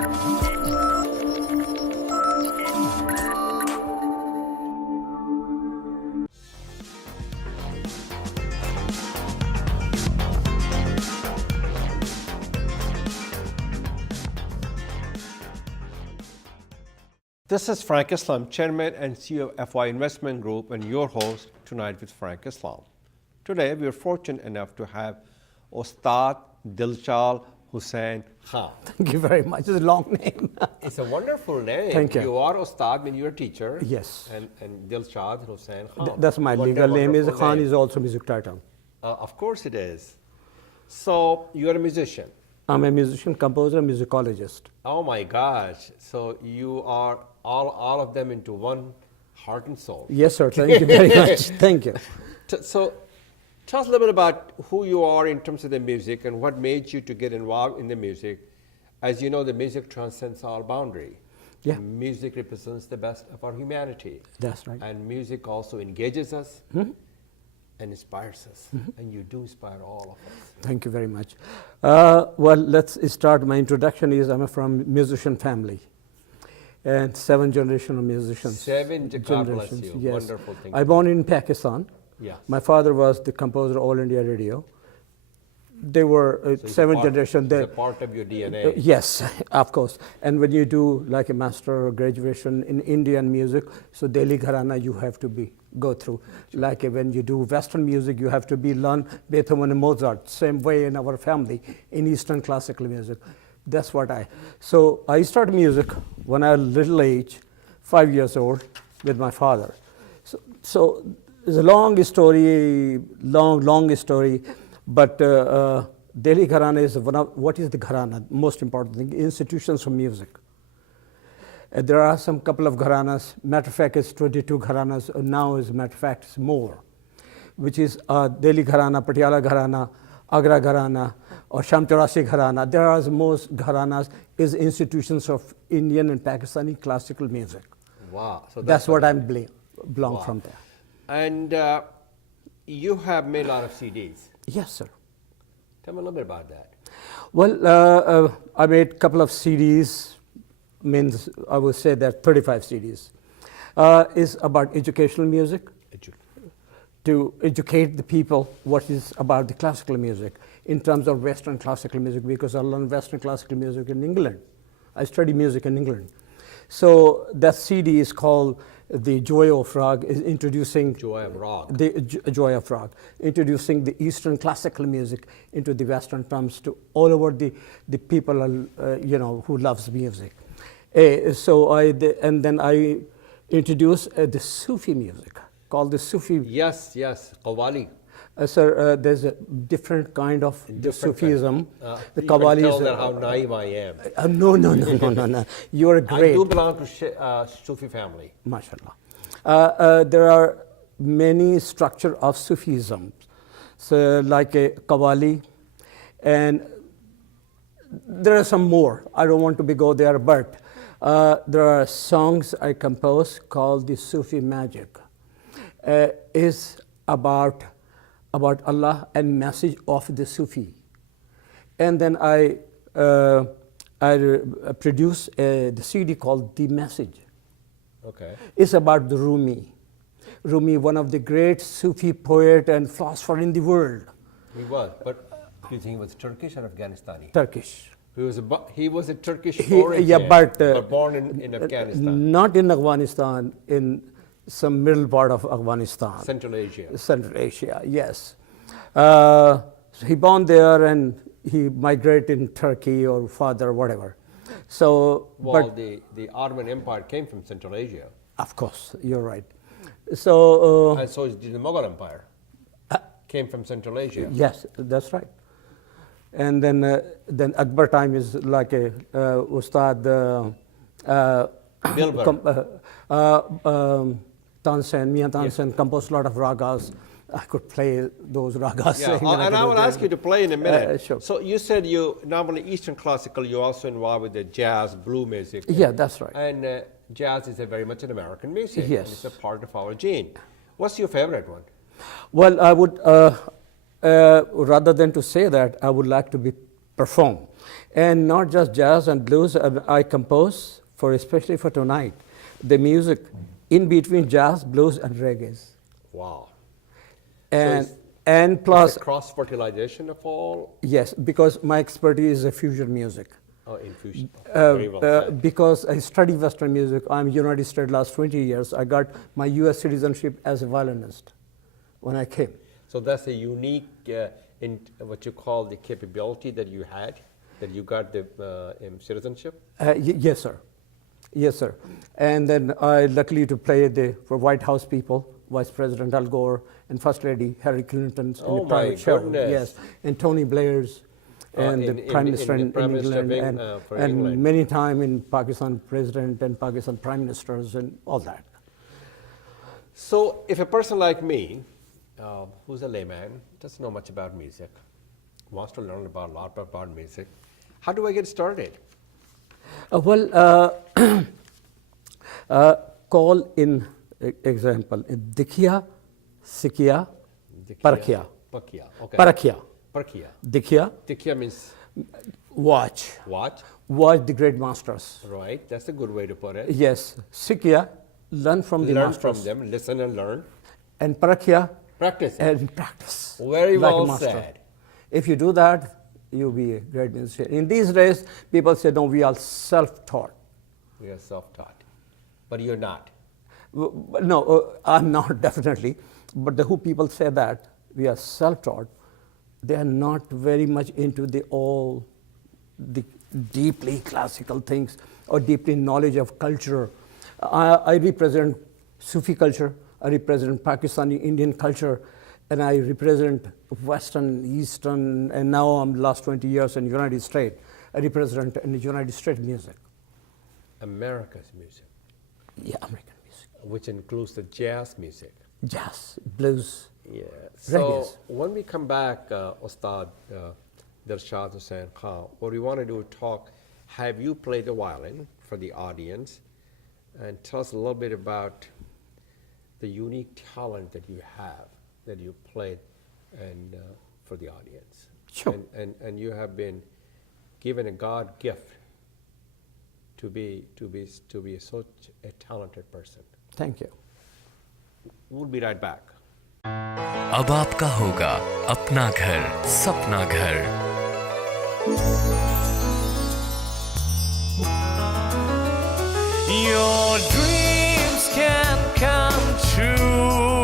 This is Frank Islam, Chairman and CEO of FY Investment Group, and your host tonight with Frank Islam. Today, we are fortunate enough to have Ustaad Dilshad Hussain Khan. Thank you very much. It's a long name. It's a wonderful name. Thank you. You are Ustaad, when you're a teacher. Yes. And Dilshad Hussain Khan. That's my legal name. Is Khan is also music title. Of course it is. So, you're a musician. I'm a musician, composer, musicologist. Oh my gosh. So, you are all of them into one heart and soul. Yes, sir. Thank you very much. Thank you. So, tell us a little bit about who you are in terms of the music and what made you to get involved in the music. As you know, the music transcends all boundary. Yeah. Music represents the best of our humanity. That's right. And music also engages us and inspires us. And you do inspire all of us. Thank you very much. Well, let's start. My introduction is I'm from musician family. And 7 generations of musicians. God bless you. Yes. Wonderful thing. I born in Pakistan. Yes. My father was the composer of All India Radio. They were So 7 generations. It's a part of your DNA. Yes, of course. And when you do like a master or graduation in Indian music, so Delhi Gharana you have to go through. Sure. Like when you do Western music, you have to learn Beethoven and Mozart. Same way in our family in Eastern classical music. That's what So I started music when I was little age, 5 years old, with my father. So it's a long story, long story, but Delhi Gharana is what is the Gharana? Most important thing, institutions of music. There are some couple of Gharanas, matter of fact it's 22 Gharanas, now as a matter of fact it's more, which is Delhi Gharana, Patiala Gharana, Agra Gharana, or Sham Chaurasi Gharana. There are most Gharanas is institutions of Indian and Pakistani classical music. Wow. So that's what I belong from there. And you have made a lot of CDs. Yes, sir. Tell me a little bit about that. Well, I made a couple of CDs, means I would say that 35 CDs. Is about educational music. To educate the people what is about the classical music in terms of Western classical music, because I learned Western classical music in England. I studied music in England. So that CD is called The Joy of Rag, is introducing Joy of Rag. The Joy of Rag, introducing the Eastern classical music into the Western terms to all over the people who loves music. And then I introduced the Sufi music, called the Sufi. Yes, Qawwali. Sir, there's a different kind of Sufism. The Qawwali is how naive I am. No. You are great. I do belong to Sufi family. MashaAllah. There are many structure of Sufism, so like a Qawwali, and there are some more. I don't want to go there, but there are songs I composed called the Sufi Magic. Is about Allah and message of the Sufi. And then I produced the CD called The Message. Okay. It's about the Rumi. Rumi, one of the great Sufi poet and philosopher in the world. He was, but do you think he was Turkish or Afghanistani? Turkish. He was a Turkish origin, yeah, but born in Afghanistan. Not in Afghanistan, in some middle part of Afghanistan. Central Asia. Central Asia, yes. So he born there and he migrated in Turkey or father, whatever. So, well, the Ottoman Empire came from Central Asia. Of course, you're right. So, and so did the Mughal Empire. Came from Central Asia. Yes, that's right. And then Akbar time is like a Ustaad Mian Tansen composed a lot of ragas. I could play those ragas. Yeah, and I will ask you to play in a minute. Sure. So you said you not only Eastern classical, you're also involved with the jazz, blue music. Yeah, that's right. And jazz is very much an American music. Yes. And it's a part of our gene. What's your favorite one? Well, I would, rather than to say that, I would like to perform. And not just jazz and blues. I compose for especially for tonight, the music in between jazz, blues, and reggae. Wow. And So and plus, cross fertilization of all. yes, because my expertise is fusion music. Oh, infusion. Very well said. Because I study Western music, I'm United States last 20 years. I got my U.S. citizenship as a violinist when I came. So that's a unique, in what you call the capability that you had, that you got the citizenship. Yes, sir. Yes, sir. And then I luckily to play for White House people, Vice President Al Gore and First Lady Hillary Clinton's in Oh, the private my show. goodness. Yes, and Tony Blair's and the Prime Minister in Prime Minister of England, for and England. many time in Pakistan President and Pakistan Prime Ministers and all that. So if a person like me, who's a layman, doesn't know much about music, wants to learn about a lot about music, how do I get started? Call in example, Dikhiya, Sikhiya, Parkhiya. Parkhiya. Okay. Parkhiya. Parkhiya. Dikhiya, Dikhiya means watch. watch. Watch the great masters. Right. That's a good way to put it. Yes. Sikhiya, learn from the Learn masters. from them, listen and learn. And Parkhiya, Practice it. and practice. Very like a well master. said. If you do that, you'll be a great musician. In these days, people say, no, we are self-taught. We are self-taught. But you're not. No, I'm not, definitely. But the who people say that we are self-taught, they are not very much into the deeply classical things or deeply knowledge of culture. I represent Sufi culture, I represent Pakistani Indian culture, and I represent Western, Eastern, and now I'm last 20 years in the United States. I represent in the United States music. America's music, Yeah, American music. which includes the jazz music. Jazz, blues. Yeah. So Reggae. when we come back, Ustaad Dilshad Hussain Khan, what we want to do is talk, have you played the violin for the audience, and tell us a little bit about the unique talent that you have, that you played and for the audience. Sure. And you have been given a God gift to be such a talented person. Thank you. We'll be right back. अब आपका होगा अपना घर, सपना घर। Your dreams can come true.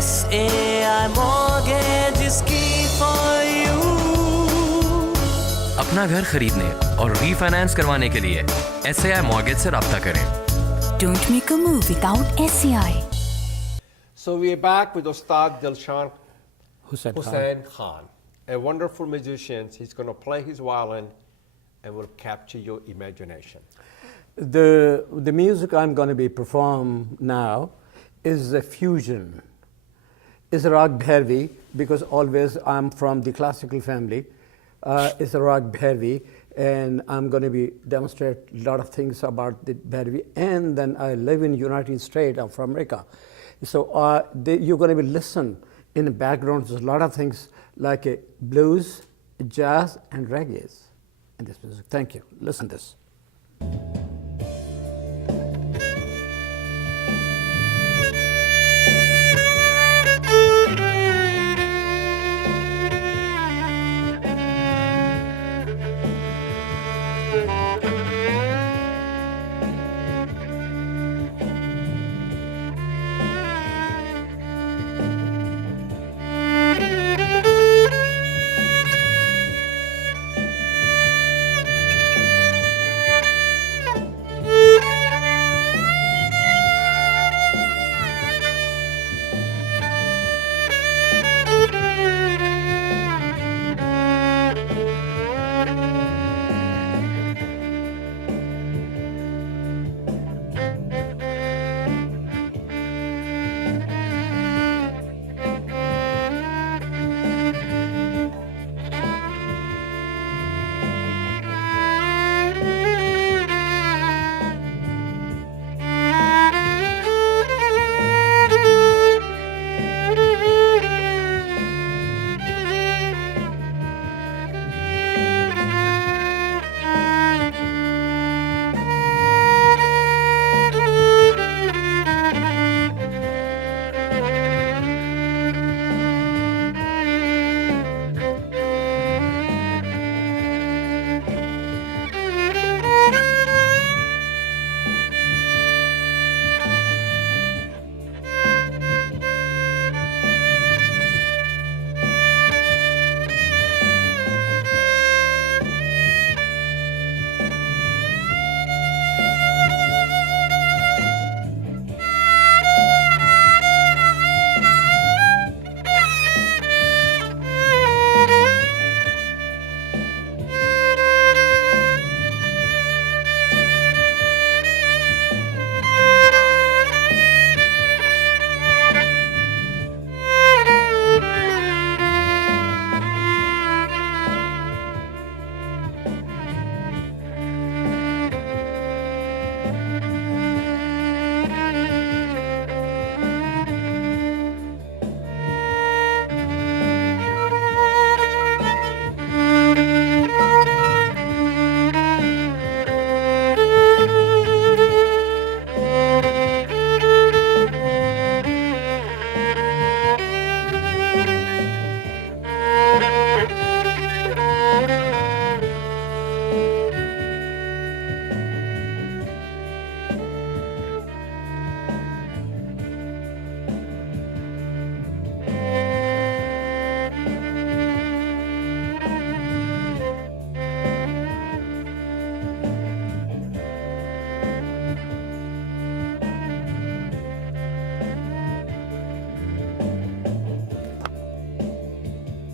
SAI mortgage is key for you. अपना घर खरीदने और रीफाइनेंस करवाने के लिए SAI mortgage से राब्ता करें। Don't make a move without SCI. So we are back with Ustaad Dilshad Hussain Khan. Hussain Khan, a wonderful musician. He's going to play his violin and will capture your imagination. The music I'm going to be perform now is a fusion. It's a rag bhairavi because always I'm from the classical family. It's a rag bhairavi, and I'm going to be demonstrate a lot of things about the bhairavi. And then I live in United States of America, so you're going to be listen in the background. There's a lot of things like a blues, jazz, and reggae in this music. Thank you. Listen to this.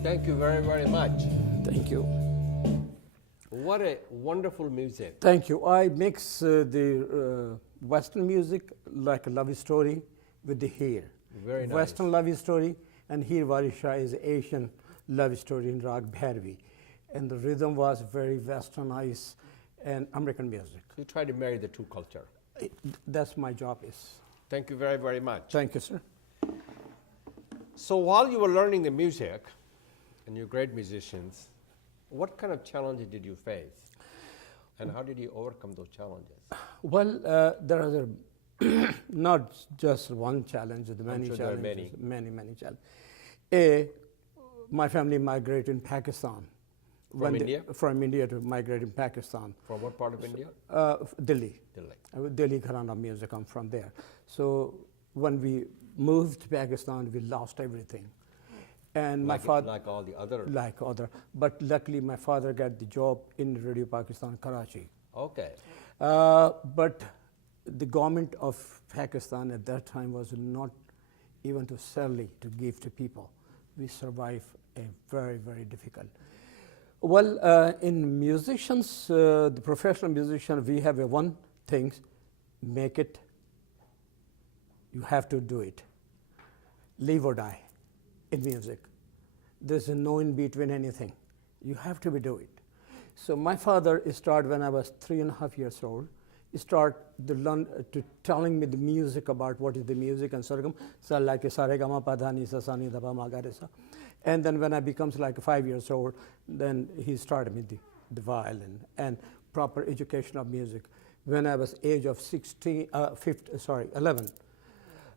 Thank you very, very much. Thank you. What a wonderful music. Thank you. I mix the Western music like a love story with the here. Very nice. Western love story, and here Varisha is Asian love story in Rag Bhairavi. And the rhythm was very westernized and American music. You try to marry the two culture. That's my job is. Thank you very, very much. Thank you, sir. So while you were learning the music, and you're great musicians, what kind of challenges did you face? And how did you overcome those challenges? Well, there are not just one challenge, there are many sure challenges. there are many. Many challenges. My family migrated in Pakistan. From India? From India to migrate in Pakistan. From what part of India? Delhi. Delhi. Delhi Gharana music, I'm from there. So when we moved to Pakistan, we lost everything. And my father, like all the other. like other, but luckily my father got the job in Radio Pakistan, Karachi. Okay. But the government of Pakistan at that time was not even to salary to give to people. We survived a very, very difficult. Well, in musicians, the professional musician, we have a one thing, make it, you have to do it. Live or die in music. There's no in between anything. You have to do it. So my father started when I was 3.5 years old. He started to telling me the music about what is the music and sorghum. So like a saregama padhani sa sani dapa magaresa. And then when I becomes like 5 years old, then he started me the violin and proper education of music. When I was age of 11.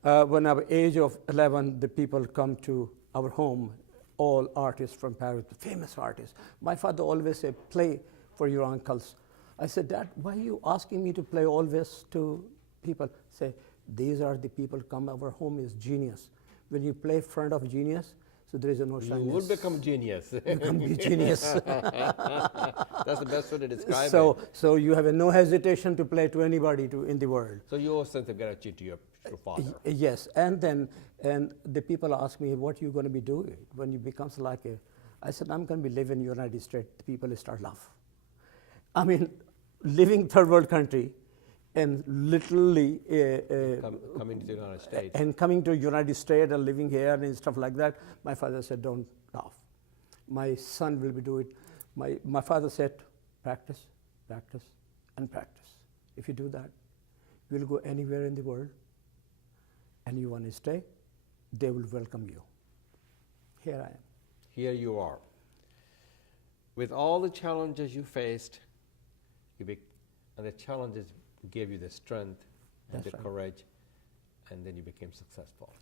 When I was age of 11, the people come to our home, all artists from Paris, famous artists. My father always said, play for your uncles. I said, Dad, why are you asking me to play always to people? Say, these are the people come our home is genius. When you play front of genius, so there is no shyness. You would become genius. You can be genius. That's the best way to describe it. So you have no hesitation to play to anybody in the world. So you owe a sense of gratitude to your father. Yes, and the people ask me, what are you going to be doing when you becomes like a, I said, I'm going to be living in the United States. The people start laugh. I mean, living third world country and literally coming to the United States. And coming to United States and living here and stuff like that, my father said, don't laugh. My son will be doing it. My father said, practice, practice, and practice. If you do that, you'll go anywhere in the world and you want to stay, they will welcome you. Here I am. Here you are. With all the challenges you faced, and the challenges gave you the strength and the courage, and then you became successful.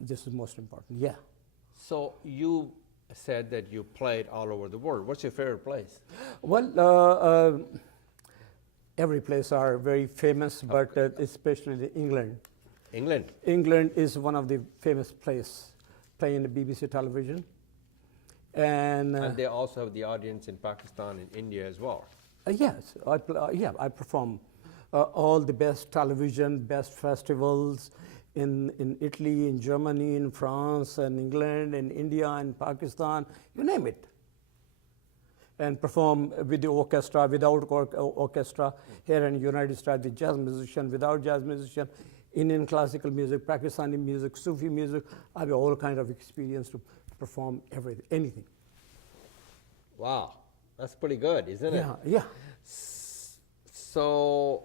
This is most important, yeah. So you said that you played all over the world. What's your favorite place? Well, every place are very famous, but especially England. England? England is one of the famous places, playing the BBC television. And they also have the audience in Pakistan and India as well. Yes, I perform all the best television, best festivals in Italy, in Germany, in France, and England, in India, and Pakistan, you name it. And perform with the orchestra, without orchestra, here in the United States, the jazz musician, without jazz musician, Indian classical music, Pakistani music, Sufi music. I have all kind of experience to perform everything, anything. Wow, that's pretty good, isn't it? Yeah. So,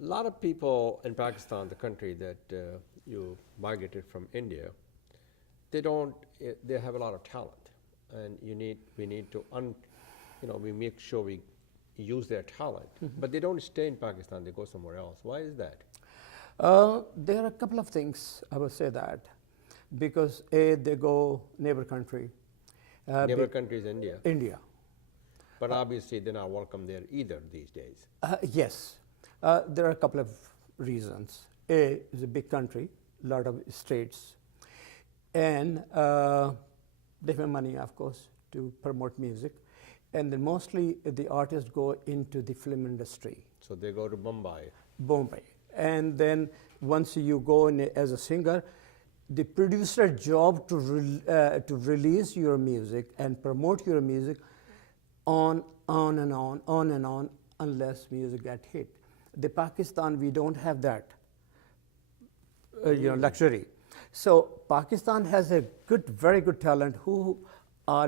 a lot of people in Pakistan, the country that you migrated from India, they have a lot of talent, and we need to, we make sure we use their talent, but they don't stay in Pakistan, they go somewhere else. Why is that? There are a couple of things, I would say that, because they go neighbor country. Neighbor country is India? India. But obviously they're not welcome there either these days. Yes, there are a couple of reasons. A is a big country, a lot of states, and they have money, of course, to promote music. And then mostly the artists go into the film industry. So they go to Bombay. And then once you go in as a singer, the producer job to release your music and promote your music on and on, unless music get hit. The Pakistan, we don't have that luxury. So Pakistan has a very good talent who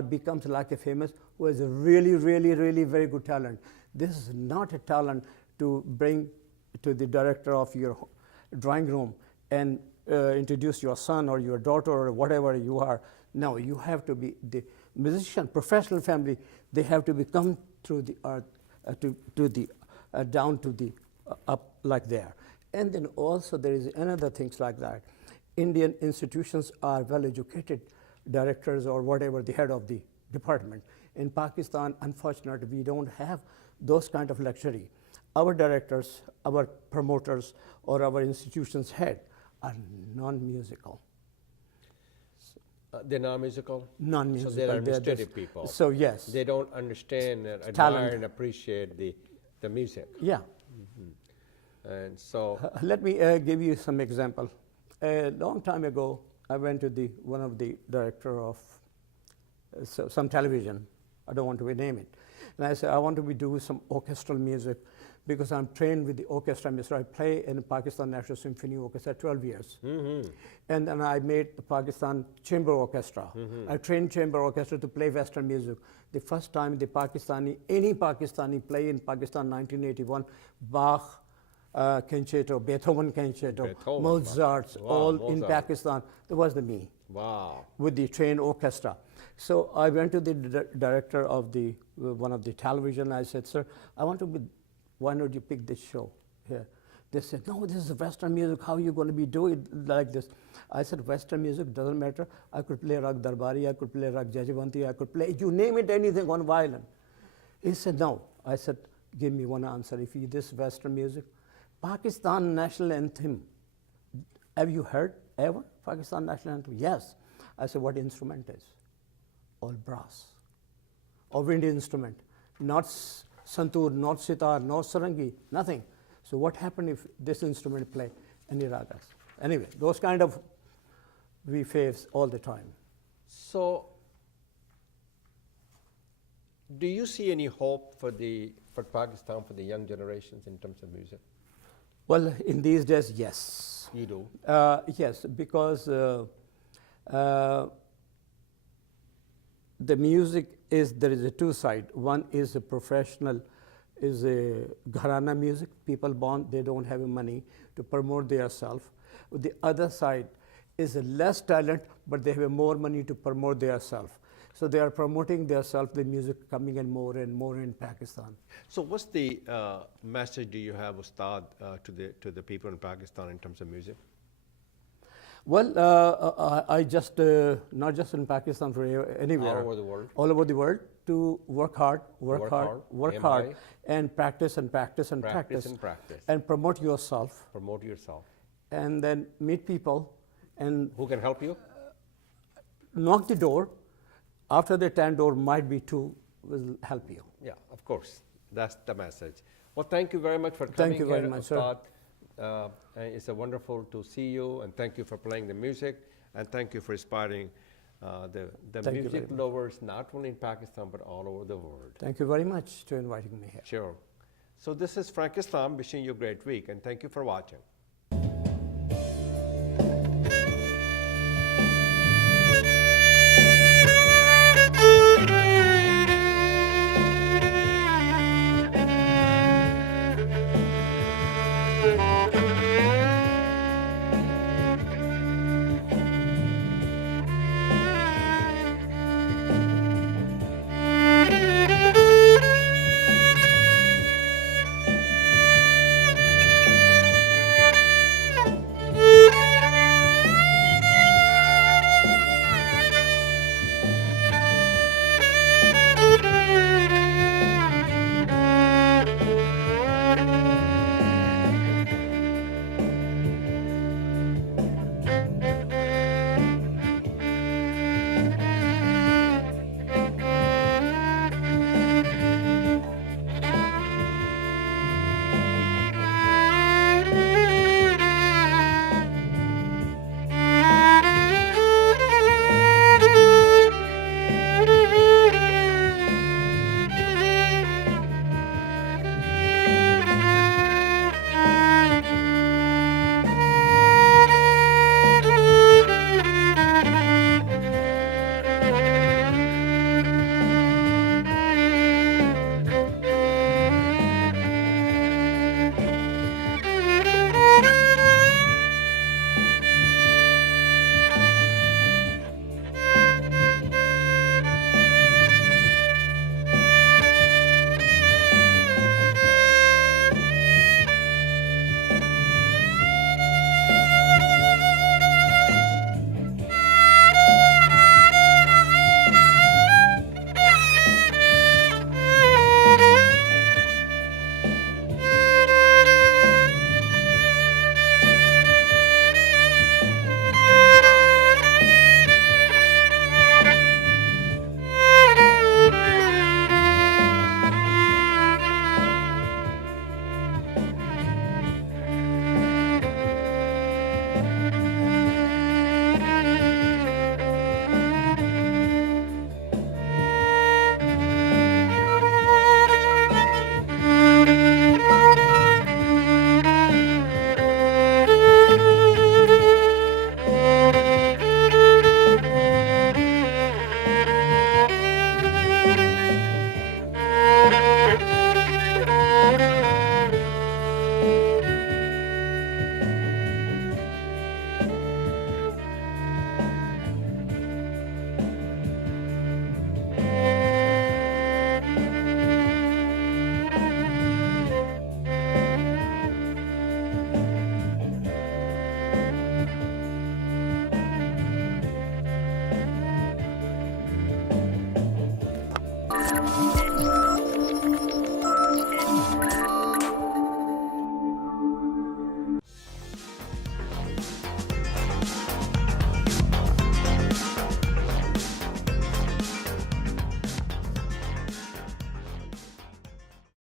becomes like a famous, who has a really very good talent. This is not a talent to bring to the director of your drawing room and introduce your son or your daughter or whatever you are. No, you have to be the musician, professional family. They have to become through the art, down to the up like there. And then also there is another things like that. Indian institutions are well-educated directors or whatever, the head of the department. In Pakistan, unfortunately, we don't have those kind of luxury. Our directors, our promoters, or our institution's head are non-musical. They're non-musical? Non-musical. So they're administrative people. So yes. They don't understand and admire Talent. and appreciate the music. Yeah. And so... Let me give you some example. A long time ago, I went to one of the director of some television. I don't want to name it. And I said, I want to do some orchestral music because I'm trained with the orchestra. I play in the Pakistan National Symphony Orchestra 12 years. And then I made the Pakistan Chamber Orchestra. I trained Chamber Orchestra to play Western music. The first time any Pakistani play in Pakistan 1981, Bach, concerto, Beethoven concerto, Mozart, all in Pakistan. That was me. Wow. With the trained orchestra. So I went to the director of one of the television. I said, sir, why don't you pick this show here? They said, no, this is Western music. How are you going to be doing it like this? I said, Western music doesn't matter. I could play Rag Darbari, I could play Rag Jajavanti, I could play, you name it, anything on violin. He said, no. I said, give me one answer. If this Western music, Pakistan national anthem, have you heard ever Pakistan national anthem? Yes. I said, what instrument is? All brass, or wind instrument, not santoor, not sitar, not sarangi, nothing. So what happened if this instrument play any ragas? Anyway, those kind of we face all the time. So, do you see any hope for Pakistan, for the young generations in terms of music? Well, in these days, yes. You do? Yes, because the music there is a two side. One is a professional, is a gharana music. People born, they don't have money to promote their self. The other side is a less talent, but they have more money to promote their self. So they are promoting their self, the music coming in more and more in Pakistan. So what's the message do you have, Ustad, to the people in Pakistan in terms of music? Well, I just, not just in Pakistan, for anywhere. All over the world? All over the world, to work hard, and practice. And promote yourself. Promote yourself. And then meet people. And who can help you? Knock the door. After the 10 door might be 2 will help you. Yeah, of course. That's the message. Well, thank you very much for coming Thank you very here, much, Ustad. It's wonderful to see you, and thank you for playing the music, and thank you for inspiring the music lovers, not only in Pakistan, but all over the world. Thank you very much for inviting me here. Sure. So this is Frank Islam wishing you a great week, and thank you for watching.